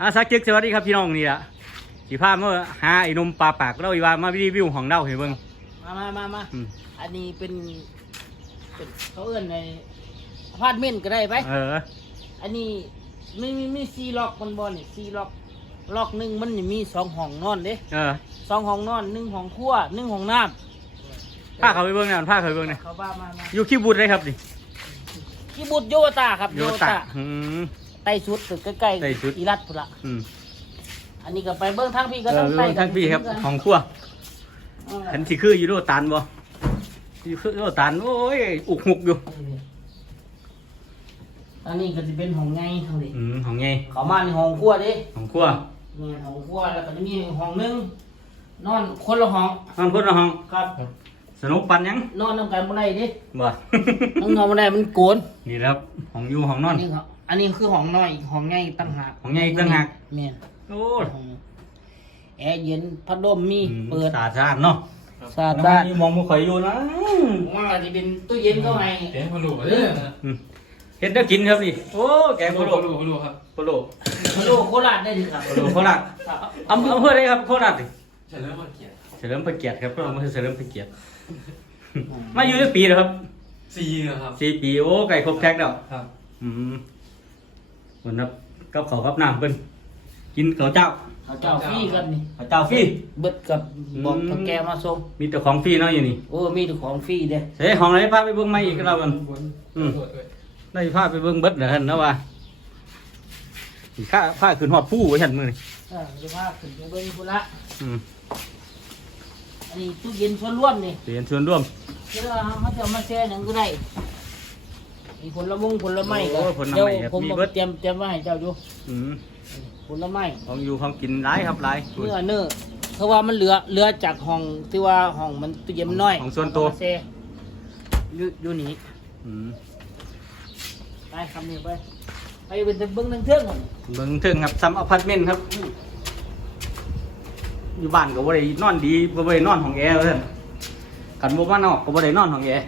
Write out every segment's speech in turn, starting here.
อาสักจึกสวัสดีครับพี่น้องนี่ละสีผ้าเมื่อหาไอ้หนมปลาปากเราอีว่ามารีวิวของเล่าให้เบิ่งมามามามาอืมอันนี้เป็นเป็นเขาเอื้อนในอพาร์ตเมนต์ก็ได้ไปเออ อันนี้ไม่มีมีซีล็อกมันบอนี่ซีล็อกล็อกหนึ่งมันนี่มีสองห้องนอนเด้เออสองห้องนอนหนึ่งห้องครัวหนึ่งห้องน้ำผ้าเขาไปเบิ่งหน่อยผ้าเขาไปเบิ่งหน่อยเขาบ้ามามาอยู่ขี้บุตรเลยครับนี่ที่บุตรโยตาครับโยตะอืมใต้สุดตึกใกล้ใต้สุดอีรัดพุนละอืมอันนี้ก็ไปเบิ้งทางพี่ก็เอต้อองไปไปทั้งพี่ครับของครัวเออเห็นสิคืออยู่โรตันบ่อยู่คือโรตันโอ้ยอุกหุกอยู่อันนี้ก็จะเป็นห้องไงเขาดิอืมของไงเขามาในห้องครัวเดิของครัวเนี่ยห้องครัวแล้วก็จะมีห้องหนึงนอนคนละห้องนอนพุ่นละห้องครับ สนุกปันยังนอนน้ำกันบ่ได้ดิบ่ต้องนอนบ่ได้มันโกนนี่แหละครับของอยู่ของนอนอันนี้ครับ อันนี้คือห้องน้อยอีกห้องใหญ่ตั้งหากห้องใหญ่อีกต่างหาก แม่นโอ้ห้องแอร์เย็นพัดลมมีอืมเปิดสะอาดสะอาดเนาะสะอาดบ้านมองบ่ค่อยอยู่นะมันอาจจะเป็นตู้เย็นก็ให้เดี๋ยวให้พอรู้เอออืมเฮ็ดได้กินครับนี่โอ้แกงพโคอโลรู้พอรู้ครับโคโลมาโลโคราชได้ดีครับโคโลโคราชครับอำอำเภอใดครับโคราชดิเฉลิมพระเกียรติเฉลิมพระเกียรติครับพระองค์เฉลิมพระเกียรติมาอยู่ได้ปีแล้วครับสี่ครับสี่ปีโอ้ไก่ครบแท็กแล้วครับ อืม คนนับกับเขาวกับน้ำเพิ่นกินข้าวเจ้าเขาเจ้าฟรีกันนี่ข้าวเจ้าฟรี เบิดกับบอกอืมเฒ่าแกมาส่งมีแต่ของฟรีเนาะอยู่นี่โอ้มีแต่ของฟรีเด้เฮ้ยห้องไหนพาไปเบิ่งใหม่อีกแล้วกันบนอืมโทษด้วยได้พาไปเบิ่งเบิดเด้อหั่นนะว่าสิข้าพาขึ้นฮอดผู้ไว้หั่นมื้อนี่เออจะพาขึ้นไปเบิ่งพุ่นละอืมอันนี้ตู้เย็นส่วนร่วมนี่เรียนชวนร่วม เดี๋ยวเขาจะเอามาแช่หนังก็ได้ มีผลมงผลไม้ก็โอ้ผลไม้เดี๋ยวครับผมมีเอาเบิด เตรียมเตรียมไว้ให้เจ้าอยู่อืมผลไม้ของอยู่ของกินหลายครับหลาย เนื้อเนื้อเพราะว่ามันเหลือเหลือจากห้องที่ว่าห้องมันตู้เย็นมันน้อยของส่วนตัวเอามาแช่อยู่อยู่นี่อืมไปคำนี้ไปไปเป็นเบิ้งทั้งเทื่องก่อนเบิ่งถึงครับซัมอพาร์ตเมนต์ครับ อยู่บ้านก็บ่ได้นอนดีบ่ได้นอนห้องแอร์ว่าซั่นกันบ่มานอกก็บ่ได้นอนห้องแอร์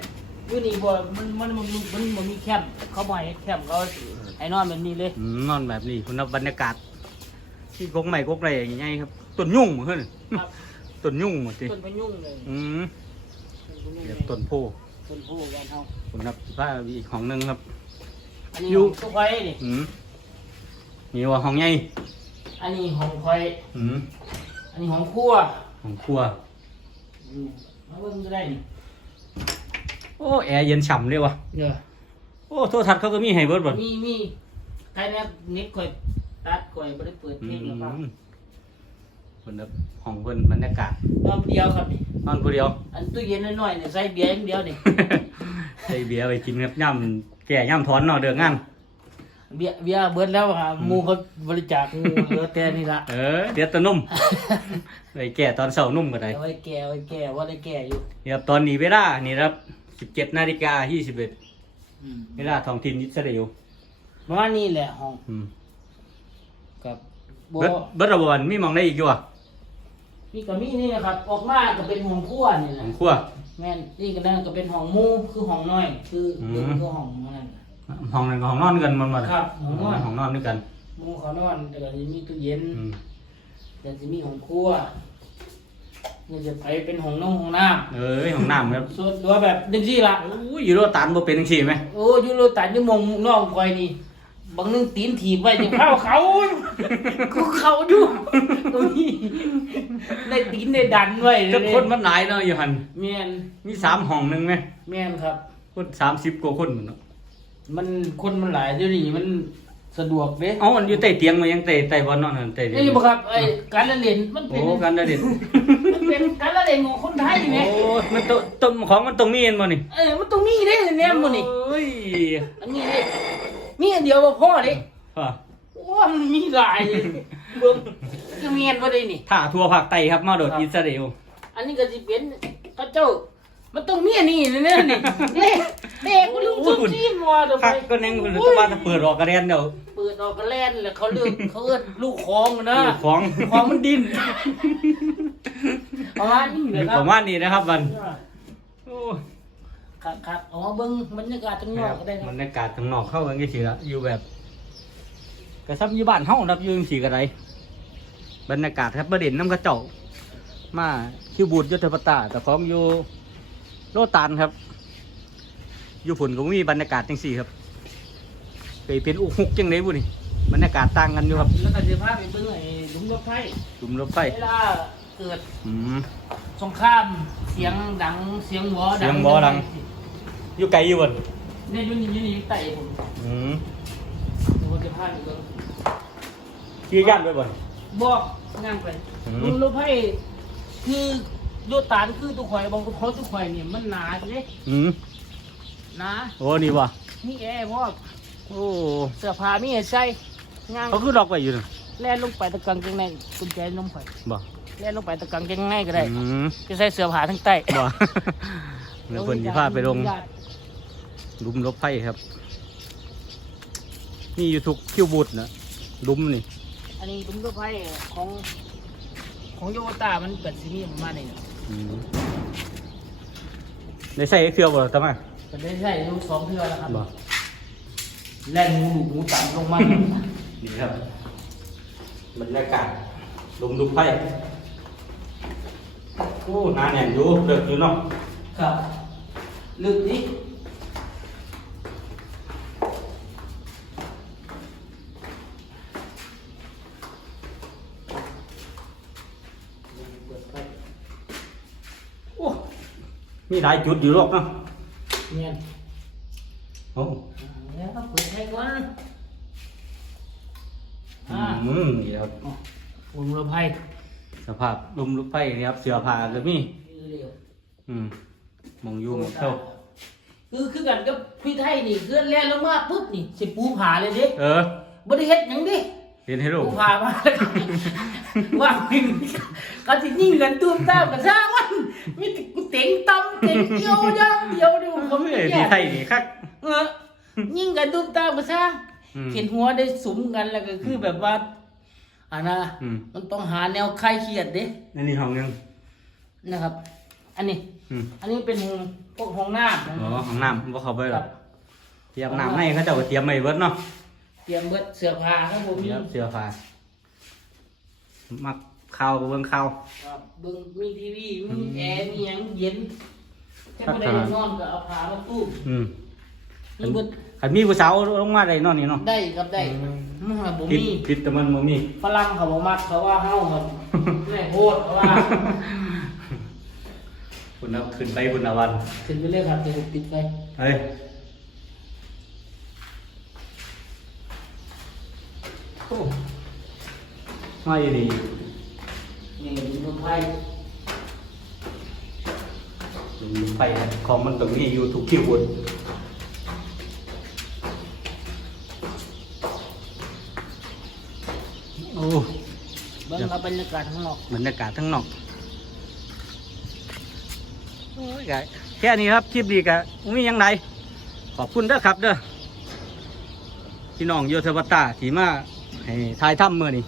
อยู่นี่บ่มันมันมันมันมันมีแคมป์เขาบ่ให้แคมป์เขาให้นอนแบบนี้เลยอืมนอนแบบนี้คุณบรรยากาศ ที่กกใหม่กกไรอย่างเงี้ยครับต้นยุ่งเหมือนกันครับต้นยุ่งหมดทีต้นพะยุงเลยอืมต้นพะยุงเดี๋ยวเลยต้นโพต้นโพธิ์บ้านเฮาคุณนับผ้าอีกห้องหนึงครับ อันนี้อยู่ ของตู้ไฟนี่อืมนี่ว่าห้องใหญ่อันนี้ของไฟอืมอันนี้ของครัวห้องครัวอืมมาเบิ่งก็ได้นี่ โอ้แอร์เย็นฉ่ำเลยวะเด้อโอ้โทรทัศน์เขาก็มีให้เบิดบ่มีมีใครเนี่ยนิดข่อยตัดข่อยบ่ได้เปิดอืเพลงแล้วครับมคนนับห้องเพิ่นบรรยากาศนอนเดียวครับนี่นอนผู้เดียว อันตู้เย็นน้อยๆเนี่ยใส่เบียร์อย่างเดียวนี่ ใส่เบียร์ไปกินครับย่ำแก่ย่ำถอนเนาะเดืองงานเบียร์เบียร์เบิดแล้วครับหมูเขาบริจาคหมูเหลือแต่นี่ละเออเดี๋ยวตะนุ่มไปแก่ตอนเสาร์นุ่มก็ได้เอาไว้แก่เอาไว้แก่ว่าได้แก่อยู่เดี๋ยวตอนนี้เวลานี่ครับ 17นาฬิกา21อืมเวลาท้องถิ่นอิสราเอลประมาณนี้แหละห้องอืมกับโบเบิดเบิดระบวนมีหมองได้อีกอยู่อะนี่ก็มีนี่นะครับ ออกมาก็เป็นห้องครัวนี่แหขละองครัวแม่นนี่ก็นั่นก็เป็นห้องหมูคือห้องน้อย คืออืมเรื่องคือห้องนั่นห้องนั้นก็ห้องนอนกันมันมาครับห้องนอนห้องนอนด้วยกันหมูเขานอนแต่ก็จะมีตู้เย็นอืมแต่จะมีห้องครัว นี่จะไปเป็นห้องนงห้องน้เอ้ยห้องน้ำครับำส่วนตัวแบบดึงซี่ละโอ้ยอยู่โรตันบ่เป็นจังซี่ไหมโอ้อยูโรตันอยูมองน้องคอยนี่บางนึงตีนถีบไว้จะเข้าเขากูเขาอยู่ตรงนี้ได้ตีนได้ดันไว้เลจะยคนมันหลายเนาะอยู่หั่นแม่นมีสามห้องหนึงไหมแม่นครับ คน30กว่าคนหมดเนาะมันคนมันหลายเดี๋ยวนี้มันสะดวกเด้เอ้ามันอยู่ใต้เตียงมันยังใต้ใต้บ่อนนอนนั่นใต้เตียงนี่บ่ครับไอ้การละเล่นมันเป็โอ้น กันได้เด็ดมัน เป็นการละเล่นของคนไทยไงโอ้ยมันตต้มของมันตรงมีเห็นบ่นี่เออมันต้องมีเด้เนี่ยมันนี่โอ้ยอันนี้เด้มีอันเดียวบ่พอเด้อะโอ้มันมีหลายเลยเบิ่งจะมีอันบ่ได้นี่ ถ้าทั่วภาคใต้ครับมาโดดอิสราเอลอันนี้ก็สิเป็นเขาเจ้า มันต้องมีอันนี้แน่ๆนี่เด็กเด็กกูลืมซุ่มซีมัวตัวไปคักก็นั่งอยู่ตะบ้านถ้าเปิดออกกระเรียนเดี๋ยวเปิดออกก็แล่นแล้วเขาเลือกเขาเอิ้นลูกคองนะ ของของมันดิน ประมาณนี้เลยครัปบระมาณนี้นะครับมันโอ้ครับครับอ๋อเบิ่งบรรยากาศข้างนอกก็ได้ครับบรรยากาศข้างนอกเข้ากันกี่สิละอยู่แบบกระซับอยู่บ้านเฮานับอยืนสีกระไรบรรยากาศครับประเด็นน้ำกระเจ้ามาคิวบูดยุทธปตาแต่ของอยู่โลตานครับ อยู่ผุนก็มีบรรยากาศจังสี่ครับเคยเป็นอุกฮุกจังไดบุนี่บรรยากาศต่างกันอยู่ครับแล้วก็จะพาไปเบิ่งไอ้หลุมรถไฟกลุ่มรถไฟ เวลา เกิดอืม สงครามเสียงดังเสียงหวอดัเสียงหวอดัง อยู่ไกลอยู่บนเนี่ยอยุ่นอยุ่นนี่ไต่ผมอืมเดี๋ยวผมจะพาไปเบิ่งขี่ย่านไปบน บอกนั่งไปอืมหลุมรถไฟคือโยตานคือตุกข่อยบางเขาตุกข่อยเนี่ยมันหนาเลยอืมหนาโอ้นี่วะมีแอร์พร้อมโอ้เสื้อผ้ามีให้ใส่ย่างเขาคือดอกไปอยู่นะแล่นลงไปตะกังเกงในกุญแจนมข่อยบ่ แล่นลงไปตะกังเกงในก็ได้อืมจะใส่เสื้อผ้าทั้งใต้บ่เดี๋ยวคนที่พาไปลงหลุมรถไฟครับ นี่อยู่ทุกคิวบูดนะหลุมนี่ อันนี้ผมก็ไพ่ของ ของโยตามันเกิดซีนี่ประมาณนี้นะอืมได้ใส่เครือบ่ทำไมก็ได้ใช้ลูกสองเทือแล้วครับบ่แล่นหมูหมูต่ำลงมา นี่ครับบรรยากาศหลุมรถไฟโอ้หนาแน่นอยู่เดือดอยู่เนาะครับลึกดิโอ้มีหลายจุดอยู่หรอกเนาะเนียนโอ้แล้วก็เปิดให้ก่อนอ่าอืมนี่ครับอุ่นระไพ่ สภาพหลุมรถไฟนี่ครับเสื้อผ้าก็มีเร็วอืมมองอยู่มองเข้าคือคือกันกับพี่ไทยนี่คือแล่นลงมาปุ๊บนี่สิปูผาเลยเด้เออบ่ได้เฮ็ดหยังดิเห็นให้ลูกปูผามาแล้วก็ว่างมึงก็สิยิงกันตุ้มตามกันซะวันมีแต่กูเต็งตำเต็งเดียวอย่างเดียวเดียวผมเฮ้ยแยที่กไทยนี่คักเออยิงกันตุ้มตามกันซะอืมเห็นหัวได้สุมกันแล้วก็คือแบบว่า อันน่ะอืม มันต้องหาแนวคลายเครียดเด้อันนี้ห้องหนึงนะครับ อันนี้ อืมอันนี้เป็นห้องพวกห้องน้ำนะอ๋อห้องน้ำบ่เข้าไปหรคอรักบ เตรียมน้ำให้เขาเจ้าก็เตรียมไว้เบิดเนาะเตรียมเบิดเสื้อผ้าครับผมมีเตรียมเสื้อผ้ามักข้าวก็เบิ่งข้าว ครับเบิ่งมีทีวี มีแอร์มีหยังเย็นแค่ครับบ่ได้นอนก็เอาผ้ามาตู้มอืมมีเบิด คันมีผู้สาวลงมาได้เนอนนี่เนาะได้ครับได้มั นหาบ่ผิดมีผิดแต่มันบ่มี ฝรั่งเขาบ่มักเขาว่าเฮาครับแม่โพดเขาว่า คุณเอาขึ้นไปคุณเอาวันขึ้นไปเลยครับเดี๋ยวผมปิดไปเฮ้ยโอ้ไม่ดีนี่ดูรถไฟดูไปนะของมันตรงนี้อยู่ทุกคิวบนโอ้ เบิ่งครับบรรยากาศข้างนอกบรรยากาศทั้งนอกโอ้ยกะแค่นี้ครับคลิปดีกะมีหยังไงขอบคุณเด้อครับเด้อพี่น้องโยธวัตตาที่มาให้ทายถ้ำเมื่อนี้